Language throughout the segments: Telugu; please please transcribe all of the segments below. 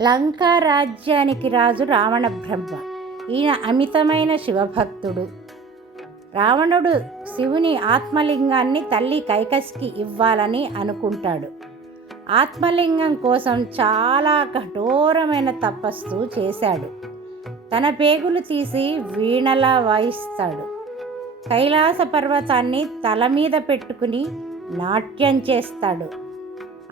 లంకా రాజ్యానికి రాజు రావణ బ్రహ్మ. ఈయన అమితమైన శివభక్తుడు. రావణుడు శివుని ఆత్మలింగాన్ని తల్లి కైకస్కి ఇవ్వాలని అనుకుంటాడు. ఆత్మలింగం కోసం చాలా కఠోరమైన తపస్సు చేశాడు. తన పేగులు తీసి వీణలా వాయిస్తాడు. కైలాస పర్వతాన్ని తల మీద పెట్టుకుని నాట్యం చేస్తాడు.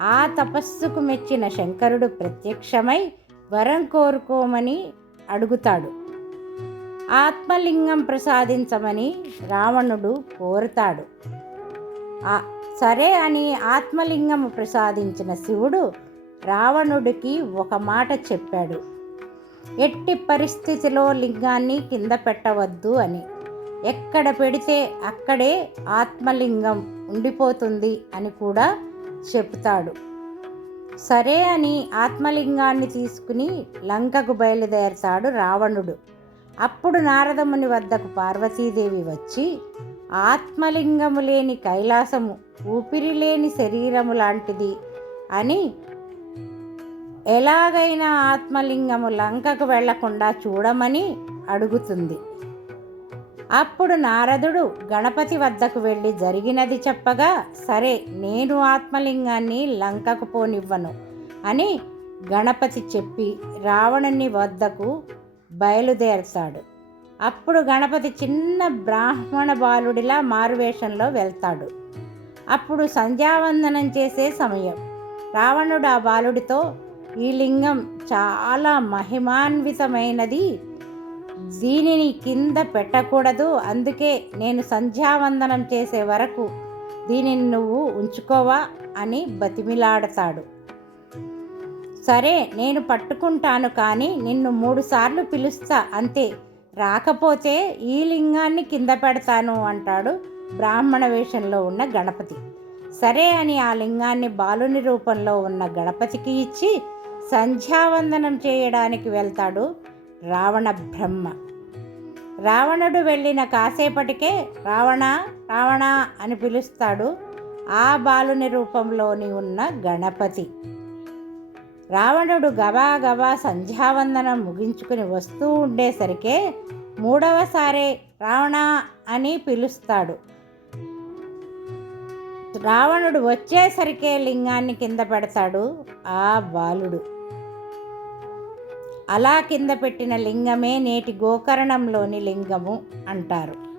ఆ తపస్సుకు మెచ్చిన శంకరుడు ప్రత్యక్షమై వరం కోరుకోమని అడుగుతాడు. ఆత్మలింగం ప్రసాదించమని రావణుడు కోరుతాడు. సరే అని ఆత్మలింగం ప్రసాదించిన శివుడు రావణుడికి ఒక మాట చెప్పాడు. ఎట్టి పరిస్థితిలో లింగాన్ని కింద పెట్టవద్దు అని. ఎక్కడ పెడితే అక్కడే ఆత్మలింగం ఉండిపోతుంది అని కూడా చెప్తాడు. సరే అని ఆత్మలింగాన్ని తీసుకుని లంకకు బయలుదేరతాడు రావణుడు. అప్పుడు నారదముని వద్దకు పార్వతీదేవి వచ్చి ఆత్మలింగము లేని కైలాసము ఊపిరి లేని శరీరము లాంటిది అని ఎలాగైనా ఆత్మలింగము లంకకు వెళ్ళకుండా చూడమని అడుగుతుంది. అప్పుడు నారదుడు గణపతి వద్దకు వెళ్ళి జరిగినది చెప్పగా సరే నేను ఆత్మలింగాన్ని లంకకు పోనివ్వను అని గణపతి చెప్పి రావణుని వద్దకు బయలుదేరతాడు. అప్పుడు గణపతి చిన్న బ్రాహ్మణ బాలుడిలా మారువేషంలో వెళ్తాడు. అప్పుడు సంధ్యావందనం చేసే సమయం. రావణుడు ఆ బాలుడితో ఈ లింగం చాలా మహిమాన్వితమైనది. దీనిని కింద పెట్టకూడదు. అందుకే నేను సంధ్యావందనం చేసే వరకు దీనిని నువ్వు ఉంచుకోవా అని బతిమిలాడతాడు. సరే నేను పట్టుకుంటాను కానీ నిన్ను మూడుసార్లు పిలుస్తా అంతే. రాకపోతే ఈ లింగాన్ని కింద పెడతాను అంటాడు బ్రాహ్మణ వేషంలో ఉన్న గణపతి. సరే అని ఆ లింగాన్ని బాలుని రూపంలో ఉన్న గణపతికి ఇచ్చి సంధ్యావందనం చేయడానికి వెళ్తాడు రావణ బ్రహ్మ. రావణుడు వెళ్ళిన కాసేపటికే రావణ రావణ అని పిలుస్తాడు ఆ బాలుని రూపంలోని ఉన్న గణపతి. రావణుడు గబా గబా సంధ్యావందనం ముగించుకుని వస్తూ ఉండేసరికే మూడవసారే రావణ అని పిలుస్తాడు. రావణుడు వచ్చేసరికే లింగాన్ని కింద పెడతాడు ఆ బాలుడు. అలా కింద పెట్టిన లింగమే నేటి గోకర్ణంలోని లింగము అంటారు.